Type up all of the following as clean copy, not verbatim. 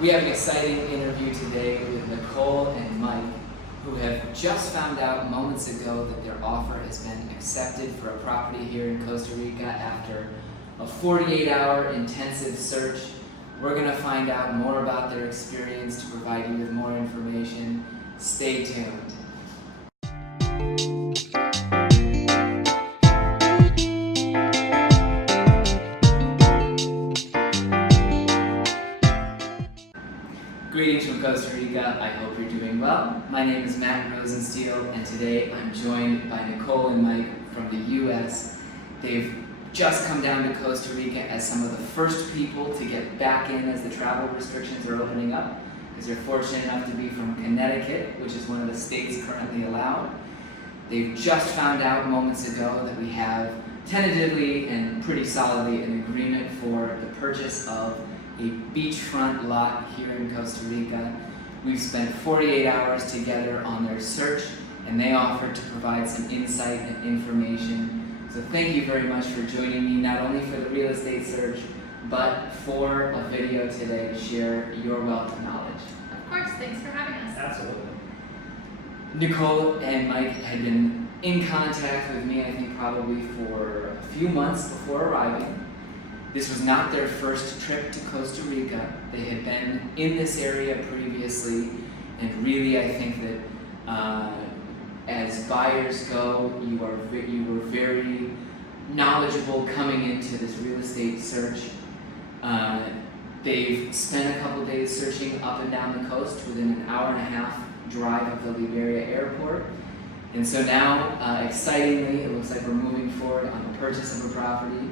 We have an exciting interview today with Nicole and Mike, who have just found out moments ago that their offer has been accepted for a property here in Costa Rica after a 48-hour intensive search. We're going to find out more about their experience to provide you with more information. Stay tuned. Greetings from Costa Rica. I hope you're doing well. My name is Matt Rosensteel, and today I'm joined by Nicole and Mike from the U.S. They've just come down to Costa Rica as some of the first people to get back in as the travel restrictions are opening up, because they're fortunate enough to be from Connecticut, which is one of the states currently allowed. They've just found out moments ago that we have tentatively and pretty solidly an agreement for the purchase of a beachfront lot here in Costa Rica. We've spent 48 hours together on their search, and they offered to provide some insight and information. So thank you very much for joining me, not only for the real estate search, but for a video today to share your wealth of knowledge. Of course, thanks for having us. Absolutely. Nicole and Mike had been in contact with me, I think probably for a few months before arriving. This was not their first trip to Costa Rica. They had been in this area previously, and really I think that as buyers go, you were very knowledgeable coming into this real estate search. They've spent a couple days searching up and down the coast within an hour and a half drive of the Liberia airport. And so now, excitingly, it looks like we're moving forward on the purchase of a property.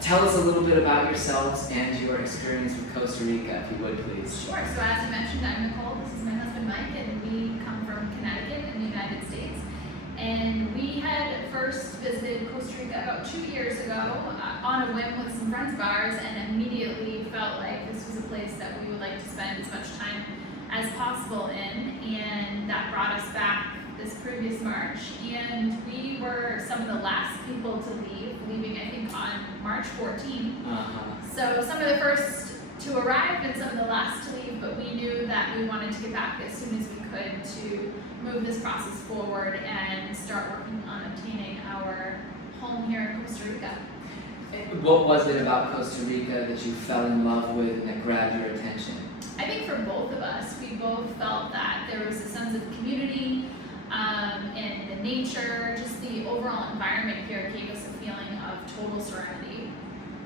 Tell us a little bit about yourselves and your experience with Costa Rica, if you would, please. Sure. So as you mentioned, I'm Nicole. This is my husband Mike, and we come from Connecticut in the United States. And we had first visited Costa Rica about 2 years ago on a whim with some friends of ours, and immediately felt like this was a place that we would like to spend as much time as possible in. And that brought us back this previous March, and we were some of the last people to leave, leaving I think on March 14th. So some of the first to arrive and some of the last to leave, but we knew that we wanted to get back as soon as we could to move this process forward and start working on obtaining our home here in Costa Rica. What was it about Costa Rica that you fell in love with and that grabbed your attention? I think for both of us, we both felt that there was a sense of community, and the nature, just the overall environment here gave us a feeling of total serenity.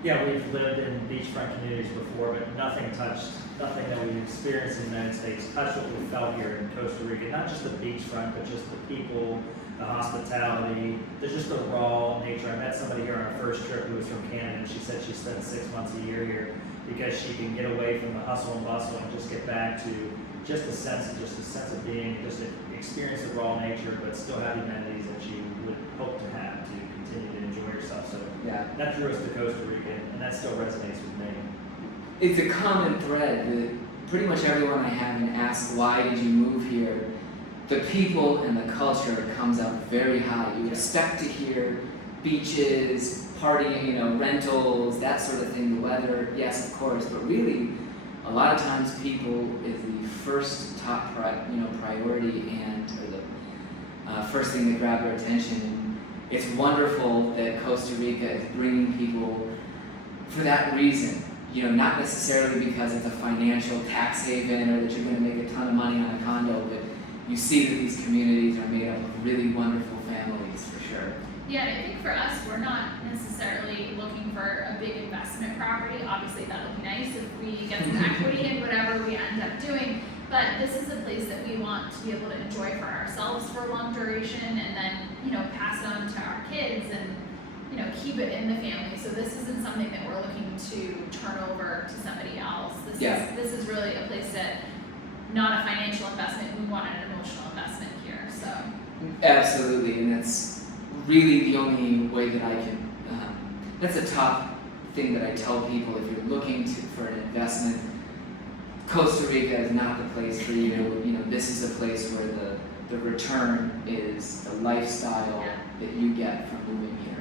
Yeah, we've lived in beachfront communities before, but nothing that we've experienced in the United States touched what we felt here in Costa Rica. Not just the beachfront, but just the people, the hospitality, there's just the raw nature. I met somebody here on our first trip who was from Canada, and she said she spent 6 months a year here because she can get away from the hustle and bustle and just get back to just a sense of being, just to experience the raw nature, but still have the amenities that you would hope to have to continue to enjoy yourself. So Yeah. that drew us to Costa Rica, and that still resonates with me. It's a common thread that pretty much everyone I have and ask, why did you move here? The people and the culture comes up very high. You expect to hear beaches, partying, rentals, that sort of thing, the weather, yes, of course, but really, a lot of times people is the first top priority or the first thing that grab their attention. And it's wonderful that Costa Rica is bringing people for that reason. Not necessarily because it's a financial tax haven or that you're going to make a ton of money on a condo, but you see that these communities are made up of really wonderful families, for sure. Yeah, and I think for us, we're not necessarily looking for a big investment property. Obviously, that would be nice if we get some equity in whatever we end up doing. But this is a place that we want to be able to enjoy for ourselves for a long duration, and then pass it on to our kids and keep it in the family. So this isn't something that we're looking to turn over to somebody else. This is really a place that, not a financial investment. We want an emotional investment here. So Absolutely, and that's really the only way that I can. That's a top thing that I tell people. If you're looking for an investment, Costa Rica is not the place for you. This is a place where the return is the lifestyle that you get from moving here.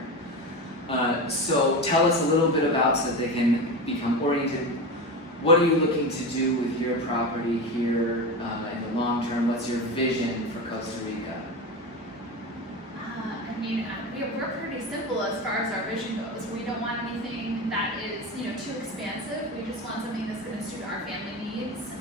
So tell us a little bit about, so that they can become oriented, what are you looking to do with your property here in the long term? What's your vision for Costa Rica? I mean, we're pretty simple as far as our vision goes. We don't want anything that is, too expansive. We just want something that's going to suit our family needs.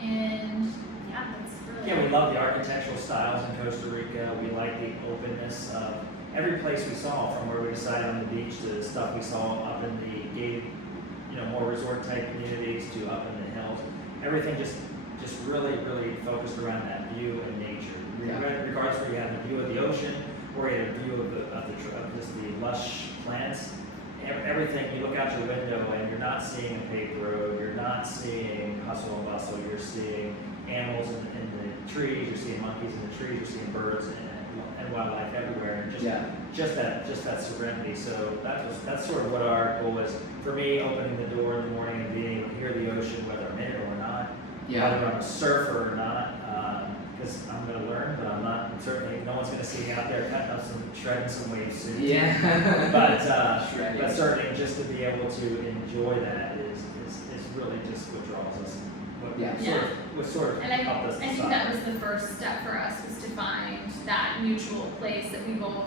And yeah, that's really. Yeah, we love the architectural styles in Costa Rica. We like the openness of every place we saw, from where we decided on the beach to the stuff we saw up in the gated, more resort type communities to up in the hills. Everything just really focused around that view and nature. Yeah. Regardless whether you have a view of the ocean or you have a view of just the lush plants. Everything, you look out your window and you're not seeing a paved road, you're not seeing hustle and bustle, you're seeing animals in the trees, you're seeing monkeys in the trees, you're seeing birds and wildlife everywhere, and just that serenity. So that's sort of what our goal is. For me, opening the door in the morning and being able to hear the ocean, whether I'm in it or not, whether I'm a surfer or not, because I'm going to learn, but I'm not. Certainly, no one's going to see me out there cutting up shredding some waves soon. Yeah. But certainly, just to be able to enjoy that is really just what draws us. What sort of And helped us decide. I think that was the first step for us, was to find that mutual place that we both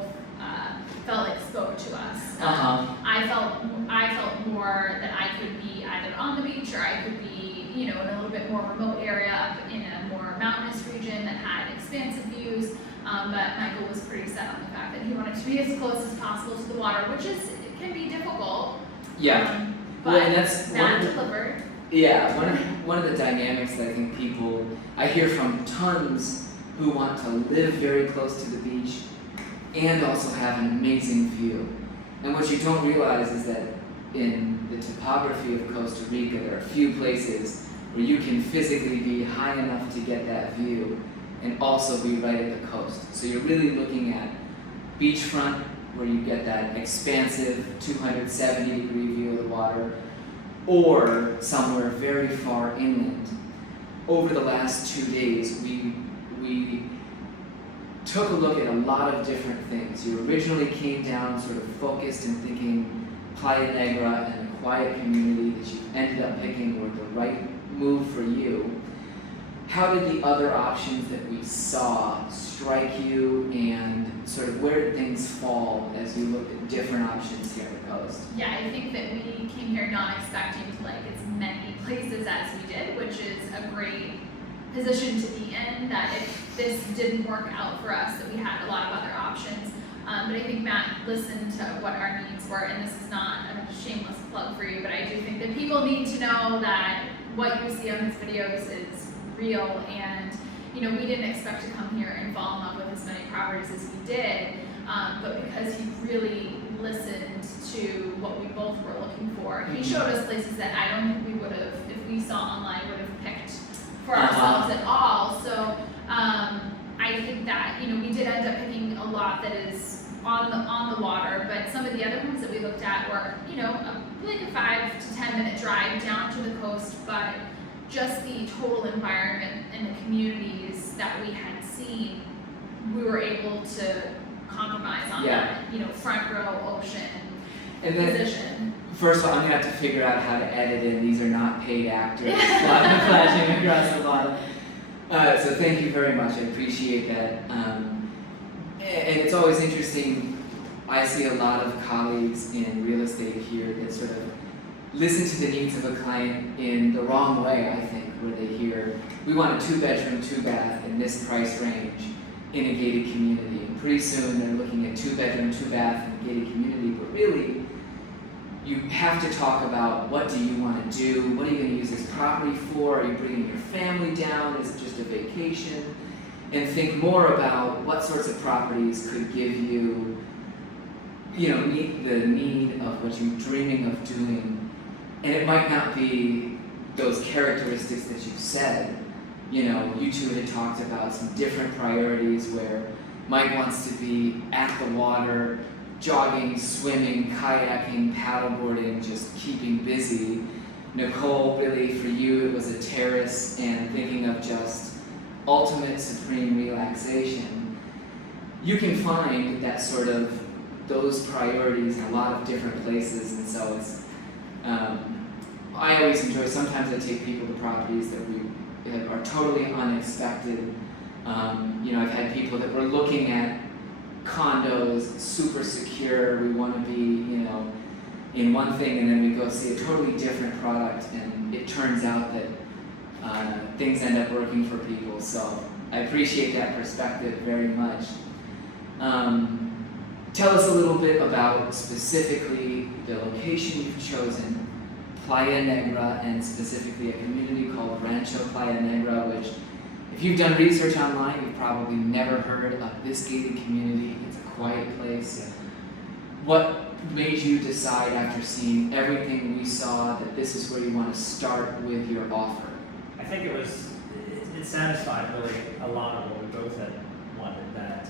felt like spoke to us. I felt more that I could be either on the beach or I could be, in a little bit more remote area up in a more mountainous region that had expansive views. But Michael was pretty set on the fact that he wanted to be as close as possible to the water, which can be difficult. Yeah. But Well, and that's that delivered. Yeah, one of the dynamics that I think I hear from tons who want to live very close to the beach and also have an amazing view. And what you don't realize is that in the topography of Costa Rica, there are a few places where you can physically be high enough to get that view and also be right at the coast. So you're really looking at beachfront, where you get that expansive 270-degree view of the water, or somewhere very far inland. Over the last 2 days, we took a look at a lot of different things. You originally came down sort of focused and thinking Playa Negra and a quiet community that you ended up picking were the right move for you. How did the other options that we saw strike you, and sort of where did things fall as you looked at different options here on the coast? Yeah, I think that we came here not expecting to like as many places as we did, which is a great position to be in, that if this didn't work out for us, that we had a lot of other options. But I think Matt listened to what our needs were, and this is not a shameless plug for you, but I do think that people need to know that what you see on his videos is real, and we didn't expect to come here and fall in love with as many properties as we did, but because he really listened to what we both were looking for, he showed us places that I don't think we would have, if we saw online, would have picked for ourselves at all. So I think that we did end up picking a lot that is on the water, but some of the other ones that we looked at were like a 5 to 10 minute drive down to the coast, but just the total environment and the communities that we had seen, we were able to compromise on that, front row ocean and then, position. First of all, I'm gonna have to figure out how to edit in. These are not paid actors flashing across the bottom. So thank you very much. I appreciate that. And it's always interesting. I see a lot of colleagues in real estate here that sort of listen to the needs of a client in the wrong way, I think, where they hear, we want a 2-bedroom, 2-bath in this price range in a gated community. And pretty soon they're looking at 2-bedroom, 2-bath in a gated community, but really, you have to talk about, what do you want to do? What are you going to use this property for? Are you bringing your family down? Is it just a vacation? And think more about what sorts of properties could give you, meet the need of what you're dreaming of doing. And it might not be those characteristics that you said. You two had talked about some different priorities where Mike wants to be at the water, jogging, swimming, kayaking, paddleboarding, just keeping busy. Nicole, really for you, it was a terrace and thinking of just ultimate supreme relaxation. You can find that sort of those priorities in a lot of different places, and so it's I always enjoy, sometimes I take people to properties that are totally unexpected. I've had people that were looking at condos, super secure, we want to be, in one thing, and then we go see a totally different product, and it turns out that things end up working for people. So I appreciate that perspective very much. Tell us a little bit about specifically the location you've chosen, Playa Negra, and specifically a community called Rancho Playa Negra, which, if you've done research online, you've probably never heard of this gated community. It's a quiet place. What made you decide, after seeing everything we saw, that this is where you want to start with your offer? I think it satisfied really a lot of what we both had wanted. That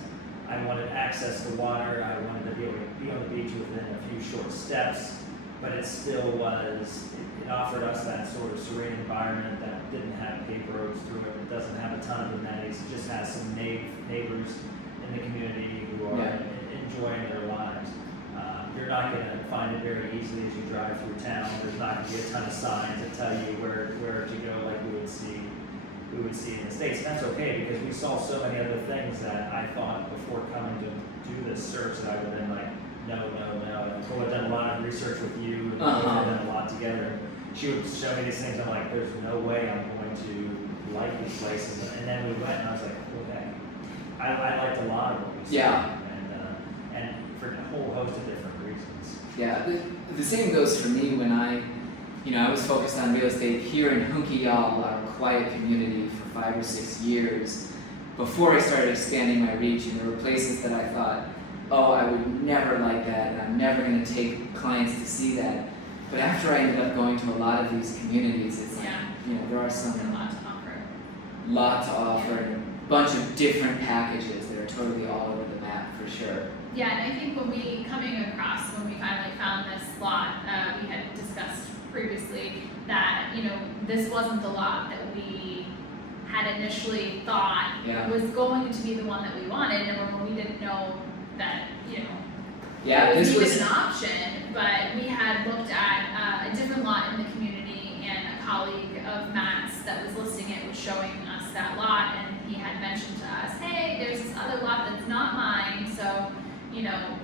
I wanted access to water, I wanted to be able to be on the beach within a few short steps, but it still was, it offered us that sort of serene environment that didn't have paved roads through it. It doesn't have a ton of amenities. It just has some neighbors in the community who are enjoying their lives. You're not going to find it very easily as you drive through town. There's not going to be a ton of signs that tell you where to go like we would see in the States. And that's okay, because we saw so many other things that I thought before coming to do this search that I would have been like, no. Nicole had done a lot of research with you, and we've done a lot together. She would show me these things. I'm like, there's no way I'm going to like these places. And then we went, and I was like, okay. I liked a lot of what we saw. And for a whole host of different reasons. Yeah, the same goes for me when I was focused on real estate here in Junquillal, our quiet community, for 5 or 6 years before I started expanding my reach. And there were places that I thought, oh, I would never like that, and I'm never going to take clients to see that. But after I ended up going to a lot of these communities, it's like, there are some a lot to offer. Lot to offer, and a bunch of different packages that are totally all over the map for sure. Yeah, and I think when we finally found this lot, we had discussed previously that, this wasn't the lot that we had initially thought was going to be the one that we wanted, and we didn't know that, it was even an option. But we had looked at a different lot in the community, and a colleague of Matt's that was listing it was showing us that lot, and he had mentioned to us, hey, there's this other lot that's not mine, so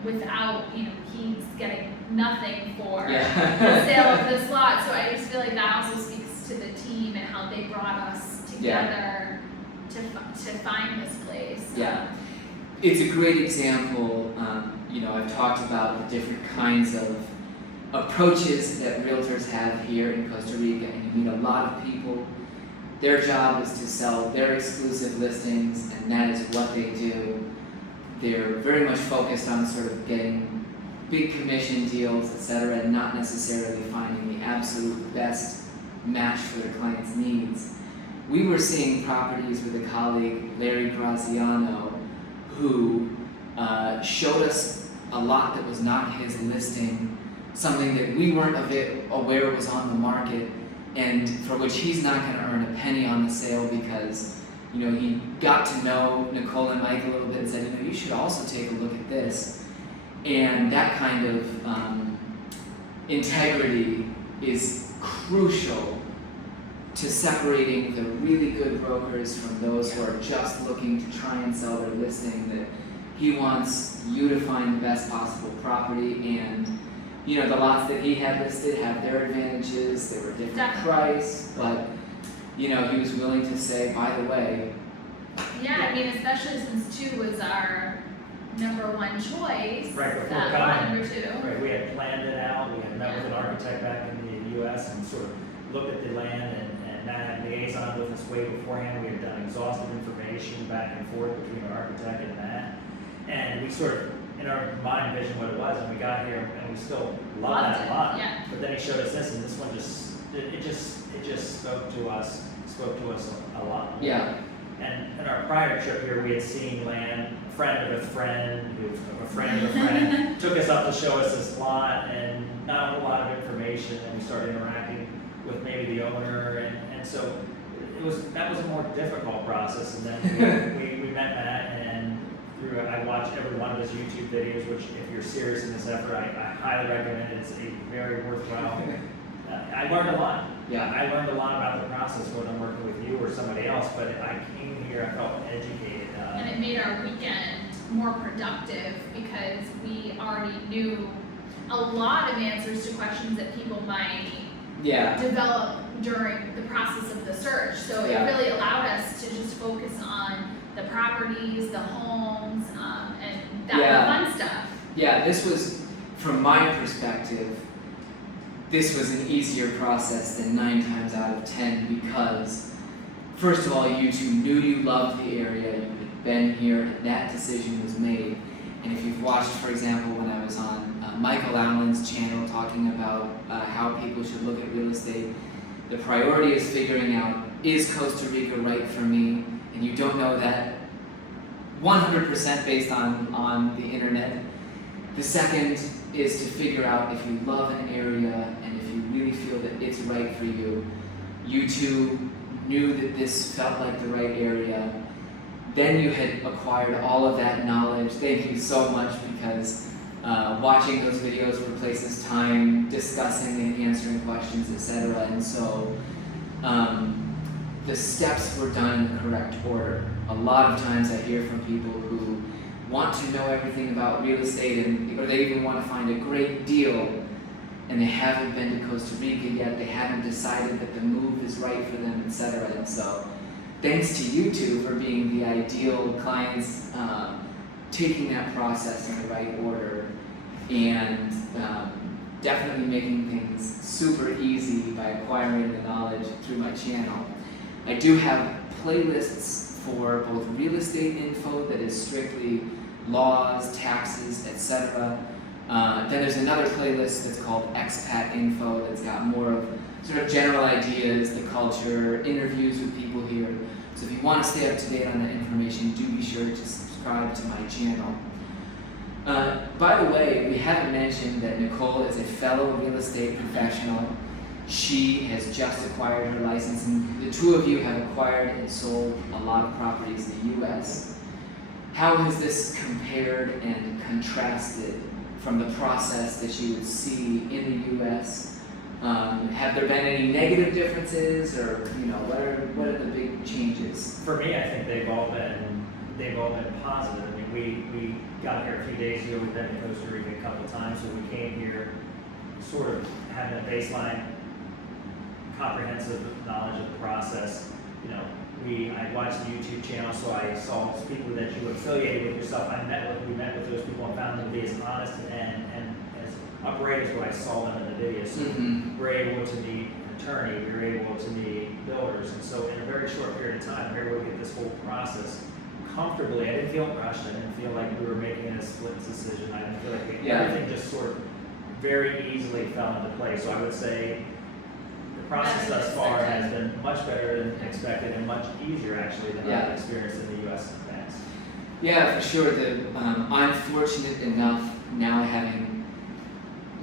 without, he's getting nothing for the sale of this lot. So I just feel like that also speaks to the team and how they brought us together to find this place. Yeah, it's a great example. I've talked about the different kinds of approaches that realtors have here in Costa Rica, and you meet a lot of people. Their job is to sell their exclusive listings, and that is what they do. They're very much focused on sort of getting big commission deals, etc., and not necessarily finding the absolute best match for their clients' needs. We were seeing properties with a colleague, Larry Graziano, who showed us a lot that was not his listing, something that we weren't aware was on the market, and for which he's not going to earn a penny on the sale, because he got to know Nicole and Mike a little bit and said, you should also take a look at this. And that kind of integrity is crucial to separating the really good brokers from those who are just looking to try and sell their listing. That he wants you to find the best possible property, and the lots that he had listed have their advantages. They were different price, but he was willing to say, by the way. Yeah, especially since 2 was our number 1 choice. Right, before number 2. Right, we had planned it out. We had met with an architect back in the U.S. and sort of looked at the land, and Matt had liaison with us way beforehand. We had done exhaustive information back and forth between our architect and Matt, and we sort of, in our mind, envisioned what it was, and we got here, and we still loved that a lot. Yeah. But then he showed us this, and this one it just spoke to us a lot more. Yeah. And in our prior trip here, we had seen land, a friend of a friend, who of a friend of a friend, took us up to show us this lot, and not a whole lot of information, and we started interacting with maybe the owner, and so that was a more difficult process. And then we met Matt, and I watched every one of his YouTube videos, which, if you're serious in this effort, I highly recommend it. It's a very worthwhile I learned a lot. Yeah. I learned a lot about the process when I'm working with you or somebody else, but I came here, I felt educated. And it made our weekend more productive because we already knew a lot of answers to questions that people might develop during the process of the search. So it really allowed us to just focus on the properties, the homes, and that fun stuff. Yeah, this was, from my perspective, this was an easier process than 9 times out of 10 because, first of all, you two knew you loved the area, you had been here, and that decision was made. And if you've watched, for example, when I was on Michael Allen's channel talking about how people should look at real estate, the priority is figuring out, is Costa Rica right for me? And you don't know that 100% based on the internet. The second is to figure out if you love an area and if you really feel that it's right for you. You two knew that this felt like the right area. Then you had acquired all of that knowledge. Thank you so much because watching those videos replaces time discussing and answering questions, etc. And so the steps were done in the correct order. A lot of times I hear from people who want to know everything about real estate or they even want to find a great deal and they haven't been to Costa Rica yet, they haven't decided that the move is right for them, etc. And so thanks to you two for being the ideal clients, taking that process in the right order and definitely making things super easy by acquiring the knowledge through my channel. I do have playlists for both real estate info that is strictly laws, taxes, etc. Then there's another playlist that's called Expat info that's got more of sort of general ideas, the culture, interviews with people here. So if you want to stay up to date on that information, do be sure to subscribe to my channel. By the way, we haven't mentioned that Nicole is a fellow real estate professional. She has just acquired her license, and the two of you have acquired and sold a lot of properties in the U.S. How has this compared and contrasted from the process that you would see in the U.S.? Have there been any negative differences, or what are the big changes? For me, I think they've all been positive. I mean, we got here a few days ago. We've been to Costa Rica a couple of times, so we came here sort of having a baseline, comprehensive knowledge of the process. I watched the YouTube channel, so I saw people that you affiliated with yourself. We met with those people and found them to be as honest and as upright as what I saw them in the video. So we're able to meet an attorney, we were able to meet builders, and so in a very short period of time, we were able to get this whole process comfortably. I didn't feel rushed. I didn't feel like we were making a split decision. I didn't feel like everything just sort of very easily fell into place. So I would say the process thus far has been much better than expected and much easier actually than I've experienced in the U.S. in the past. Yeah, for sure. I'm fortunate enough now, having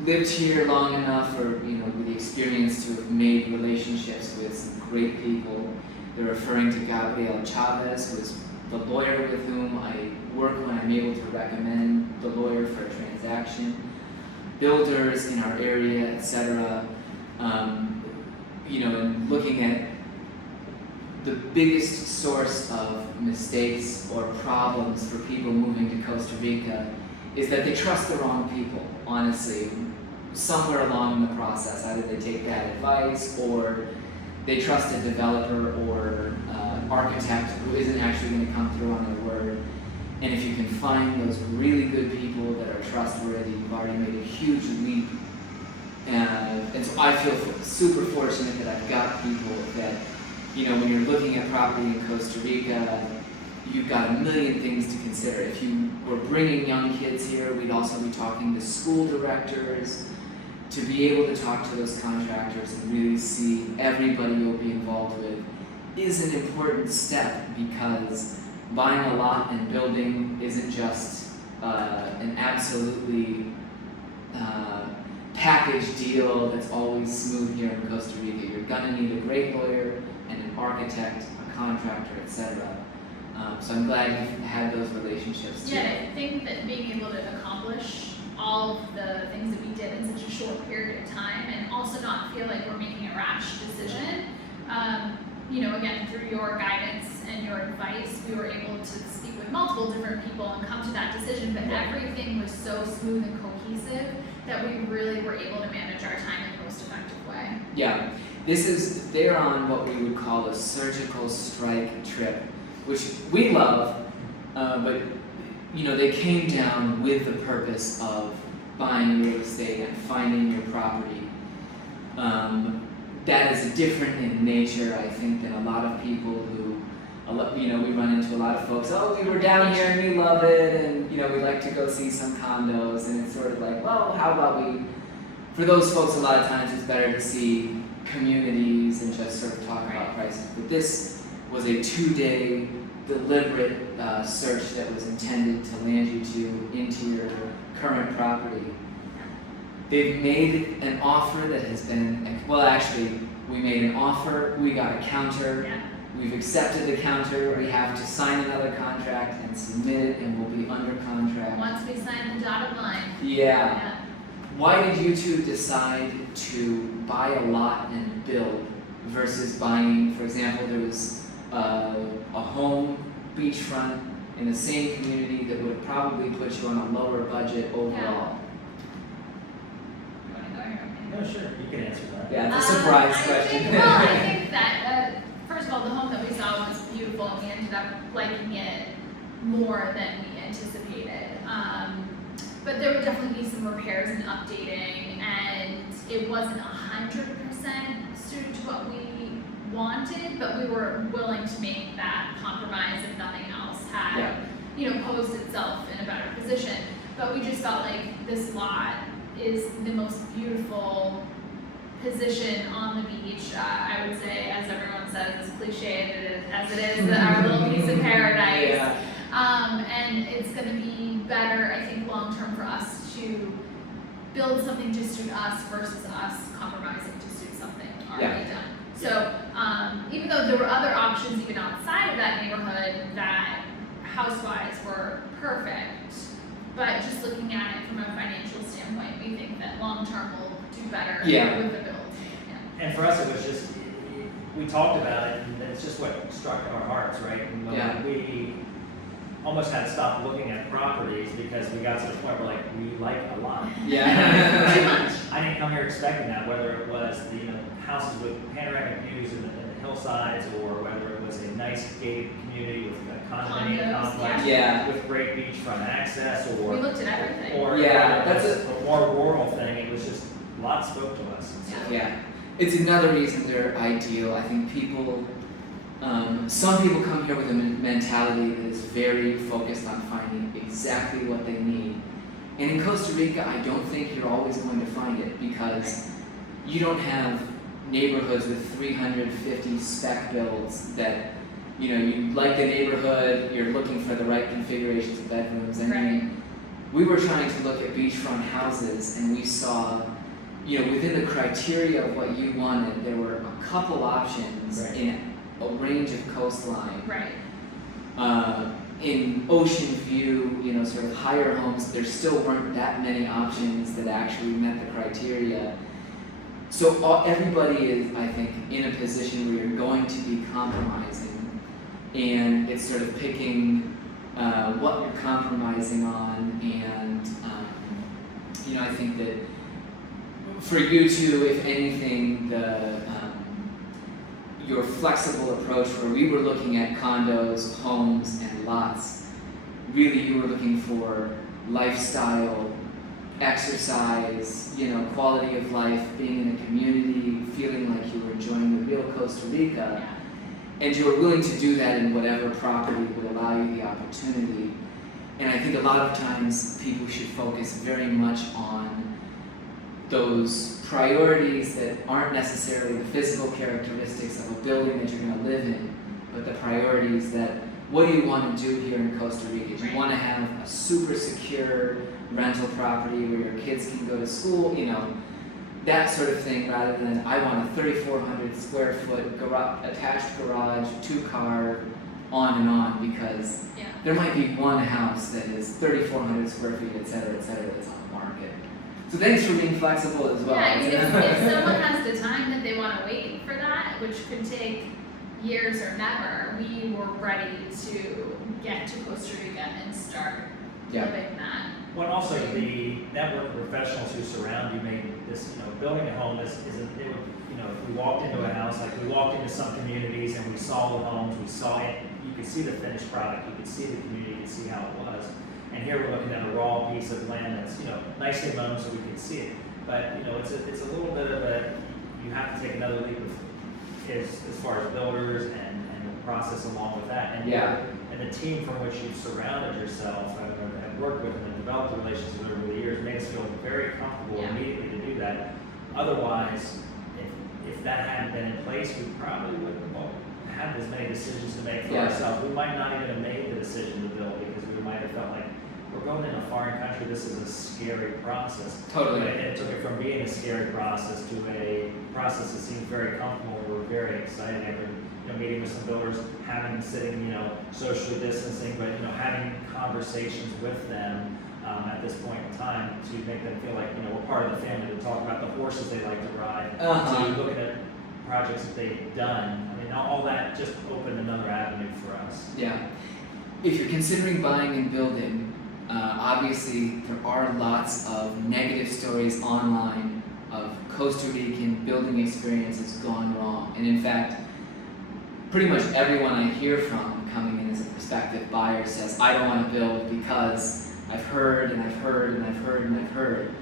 lived here long enough, or with the experience to have made relationships with some great people. They're referring to Gabriel Chavez, who is the lawyer with whom I work when I'm able to recommend the lawyer for a transaction, builders in our area, etc. And looking at the biggest source of mistakes or problems for people moving to Costa Rica is that they trust the wrong people, honestly, somewhere along the process. Either they take bad advice, or they trust a developer or architect who isn't actually going to come through on their word. And if you can find those really good people that are trustworthy, you've already made a huge leap. And so I feel super fortunate that I've got people that, when you're looking at property in Costa Rica, you've got a million things to consider. If you were bringing young kids here, we'd also be talking to school directors, to be able to talk to those contractors and really see everybody you'll be involved with is an important step, because buying a lot and building isn't just an absolutely package deal that's always smooth here in Costa Rica. You're gonna need a great lawyer and an architect, a contractor, etc. So I'm glad you've had those relationships too. Yeah, I think that being able to accomplish all all of the things that we did in such a short period of time, and also not feel like we're making a rash decision. Again, through your guidance and your advice, we were able to speak with multiple different people and come to that decision, but everything was so smooth and cohesive that we really were able to manage our time in the most effective way. Yeah, they're on what we would call a surgical strike trip, which we love, but they came down with the purpose of buying real estate and finding your property. That is different in nature, I think, than a lot of people who, we run into a lot of folks, oh, we were down here and we love it, and, we like to go see some condos, and it's sort of like, well, how about for those folks, a lot of times it's better to see communities and just sort of talk about prices. But this was a 2-day deliberate search that was intended to land you into your current property. They've made an offer that has been, well, actually, we made an offer, we got a counter, we've accepted the counter, we have to sign another contract and submit it, and we'll be under contract. Once we sign the dotted line. Yeah. Why did you two decide to buy a lot and build versus buying, for example, there was a home beachfront in the same community that would probably put you on a lower budget overall? No, sure, you can answer that. Yeah, it's a surprise I question. think that, first of all, the home that we saw was beautiful, and we ended up liking it more than we anticipated. But there would definitely be some repairs and updating, and it wasn't 100% suited to what we wanted, but we were willing to make that compromise if nothing else had, posed itself in a better position. But we just felt like this lot is the most beautiful position on the beach. I would say, as everyone says, as cliche as it is, our little piece of paradise. Yeah. And it's going to be better, I think, long term for us to build something to suit us versus us compromising to suit something already done. So even though there were other options even outside of that neighborhood that house-wise were perfect, but just looking at it from a financial standpoint, we think that long term will do better with the build. Yeah. And for us, it was just, we talked about it, and it's just what struck in our hearts, right? And we almost had to stop looking at properties because we got to the point where we like a lot. Yeah. Too much. I didn't come here expecting that, whether it was the houses with panoramic views in the hillsides, or whether it was a nice gated community with a condominium Condos, complex with great beachfront access, or we looked at everything. or that's a more rural thing. It was just a lot spoke to us. And so, Yeah, it's another reason they're ideal. I think people, some people come here with a mentality that is very focused on finding exactly what they need. And in Costa Rica, I don't think you're always going to find it, because you don't have neighborhoods with 350 spec builds that, you like the neighborhood, you're looking for the right configurations of bedrooms. I mean, we were trying to look at beachfront houses, and we saw, within the criteria of what you wanted, there were a couple options in a range of coastline. In ocean view, sort of higher homes, there still weren't that many options that actually met the criteria. So everybody is, I think, in a position where you're going to be compromising, and it's sort of picking what you're compromising on, and I think that for you two, if anything, your flexible approach, where we were looking at condos, homes, and lots, really you were looking for lifestyle, exercise, quality of life, being in a community, feeling like you were enjoying the real Costa Rica, and you were willing to do that in whatever property would allow you the opportunity. And I think a lot of times people should focus very much on those priorities that aren't necessarily the physical characteristics of a building that you're going to live in, but the priorities that, what do you want to do here in Costa Rica? Do you want to have a super secure rental property where your kids can go to school, that sort of thing, rather than I want a 3,400 square foot attached garage, 2-car, on and on, because there might be one house that is 3,400 square feet, et cetera, that's on the market. So thanks for being flexible as well. Yeah, I mean, if someone has the time that they want to wait for that, which could take years or never, we were ready to get to Costa Rica and start living that. Well, also the network of professionals who surround you made this, building a home isn't, if we walked into a house, like we walked into some communities and we saw the homes, we saw it, you could see the finished product, you could see the community, you could see how it was. And here we're looking at a raw piece of land that's, nicely mown so we can see it. But, it's a little bit of you have to take another leap as far as builders and the process along with that. And and the team from which you've surrounded yourself and worked with and developed a relationship over the years made us feel very comfortable immediately to do that. Otherwise, if that hadn't been in place, we probably wouldn't have had as many decisions to make for ourselves. We might not even have made the decision to build because we might have felt like we're going in a foreign country. This is a scary process. Totally. And it took it from being a scary process to a process that seemed very comfortable. We were very excited after meeting with some builders, sitting, socially distancing, but having conversations with them at this point in time to make them feel like we're part of the family. To talk about the horses they like to ride, to looking at projects that they've done. I mean, all that just opened another avenue for us. Yeah. If you're considering buying and building, obviously there are lots of negative stories online of Costa Rican building experiences gone wrong. And in fact, pretty much everyone I hear from coming in as a prospective buyer says, I don't want to build because I've heard and I've heard and I've heard and I've heard.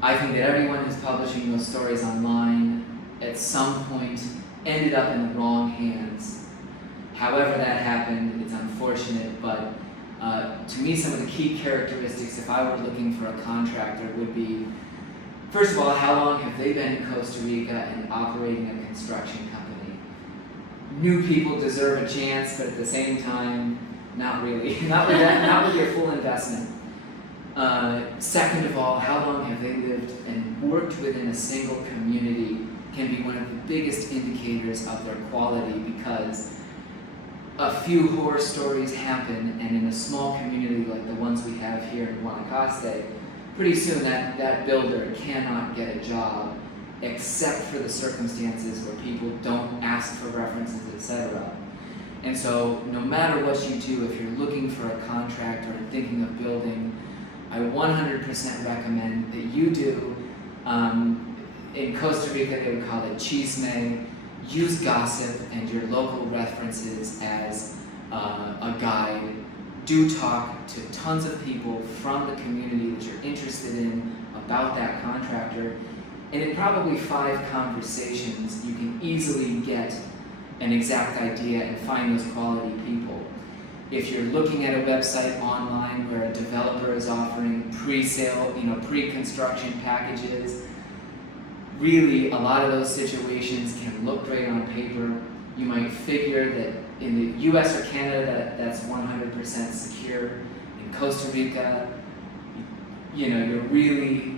I think that everyone who's publishing those stories online at some point ended up in the wrong hands. However that happened, it's unfortunate, but to me some of the key characteristics, if I were looking for a contractor, would be, first of all, how long have they been in Costa Rica and operating a construction company? New people deserve a chance, but at the same time, not really. not with your full investment. Second of all, how long have they lived and worked within a single community can be one of the biggest indicators of their quality, because a few horror stories happen, and in a small community like the ones we have here in Guanacaste, pretty soon that builder cannot get a job except for the circumstances where people don't ask for references, etc. And so no matter what you do, if you're looking for a contractor and thinking of building, I 100% recommend that you do, in Costa Rica they would call it chisme, use gossip and your local references as a guide. Do talk to tons of people from the community that you're interested in about that contractor. And in probably 5 conversations, you can easily get an exact idea and find those quality people. If you're looking at a website online where a developer is offering pre-sale, pre-construction packages, really a lot of those situations can look great on paper. You might figure that in the US or Canada that's 100% secure. In Costa Rica, you're really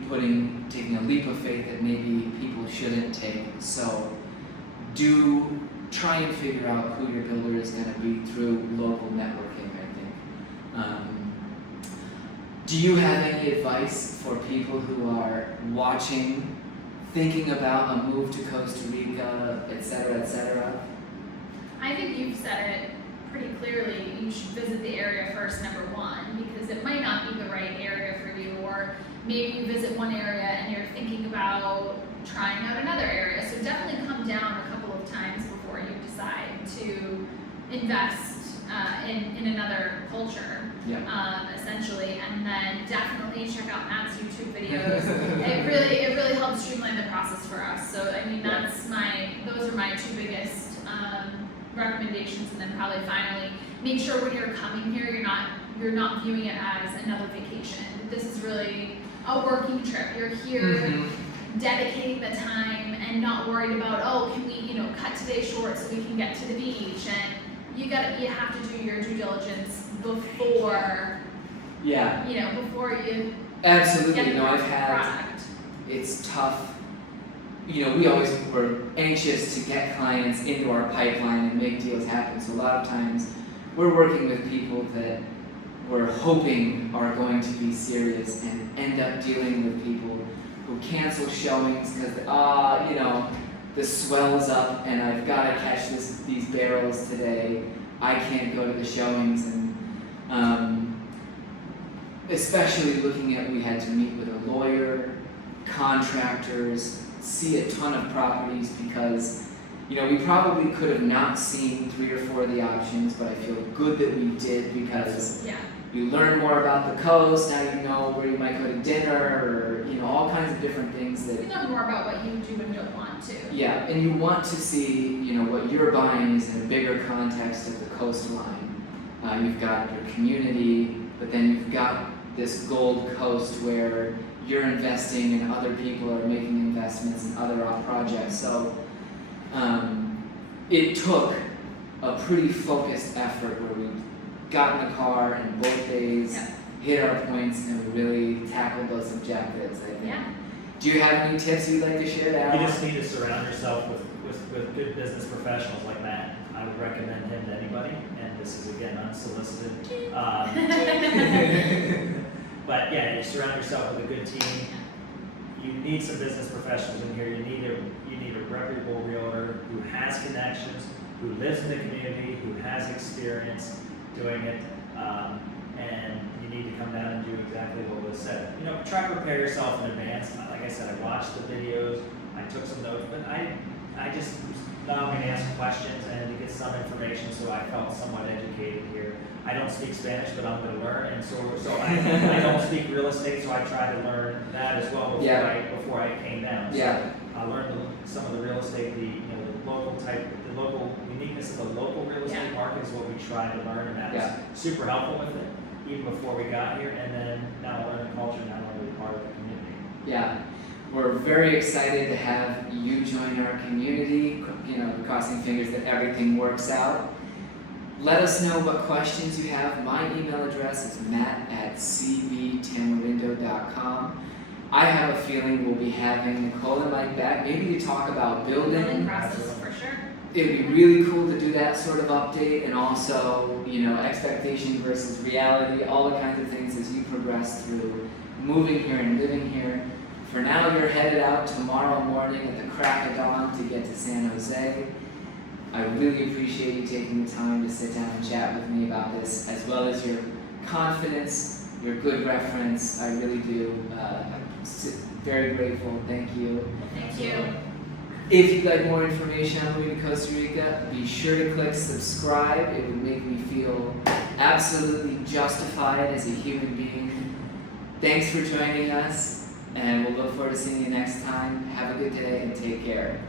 taking a leap of faith that maybe people shouldn't take. So do try and figure out who your builder is going to be through local networking, I think. Do you have any advice for people who are watching, thinking about a move to Costa Rica, etc., etc.? I think you've said it pretty clearly. You should visit the area first, number one, because it might not be the right area for you, or maybe you visit one area and you're thinking about trying out another area. So definitely come down a couple of times before you decide to invest in another culture, essentially. And then definitely check out Matt's YouTube videos. It really helps streamline the process for us. So I mean, those are my 2 biggest recommendations. And then probably finally, make sure when you're coming here, you're not viewing it as another vacation. This is really a working trip. You're here dedicating the time and not worried about, can we, cut today short so we can get to the beach. And you have to do your due diligence before, before you Absolutely. get the I've had, product. It's tough. We always were anxious to get clients into our pipeline and make deals happen. So a lot of times we're working with people that we're hoping are going to be serious and end up dealing with people who cancel showings because, the swell's up and I've got to catch these barrels today. I can't go to the showings, and especially looking at, we had to meet with a lawyer, contractors, see a ton of properties because, we probably could have not seen 3 or 4 of the options, but I feel good that we did because Yeah. you learn more about the coast, now you know where you might go to dinner, or, all kinds of different things that. You know more about what you do and don't want to. Yeah, and you want to see, what you're buying is in a bigger context of the coastline. You've got your community, but then you've got this Gold Coast where you're investing and other people are making investments in other projects. So it took a pretty focused effort where we got in the car and both days, Yeah. hit our points, and we really tackled those objectives, I think. Yeah. Do you have any tips you'd like to share, Darryl? You just need to surround yourself with good business professionals like Matt. I would recommend him to anybody, and this is again unsolicited. But yeah, you surround yourself with a good team. You need some business professionals in here. You need a reputable realtor who has connections, who lives in the community, who has experience doing it, and you need to come down and do exactly what was said. Try to prepare yourself in advance. Like I said, I watched the videos, I took some notes, but I just thought I'm going to ask questions and to get some information, so I felt somewhat educated here. I don't speak Spanish, but I'm going to learn, and so I don't speak real estate, so I tried to learn that as well before I came down. So Yeah. I learned some of the real estate, the local uniqueness of the local real estate market is what we tried to learn, and that was super helpful with it, even before we got here, and then now I learned the culture, now I learned part of the community. Yeah, we're very excited to have you join our community, crossing fingers that everything works out. Let us know what questions you have. My email address is matt@cbtamarindo.com. I have a feeling we'll be having Nicole and Mike back, maybe to talk about Building process for sure. It'd be really cool to do that sort of update, and also, expectation versus reality, all the kinds of things as you progress through moving here and living here. For now, you're headed out tomorrow morning at the crack of dawn to get to San Jose. I really appreciate you taking the time to sit down and chat with me about this, as well as your confidence, your good reference. I really do. I'm very grateful. Thank you. Thank you. If you'd like more information on moving to Costa Rica, be sure to click subscribe. It would make me feel absolutely justified as a human being. Thanks for joining us, and we'll look forward to seeing you next time. Have a good day and take care.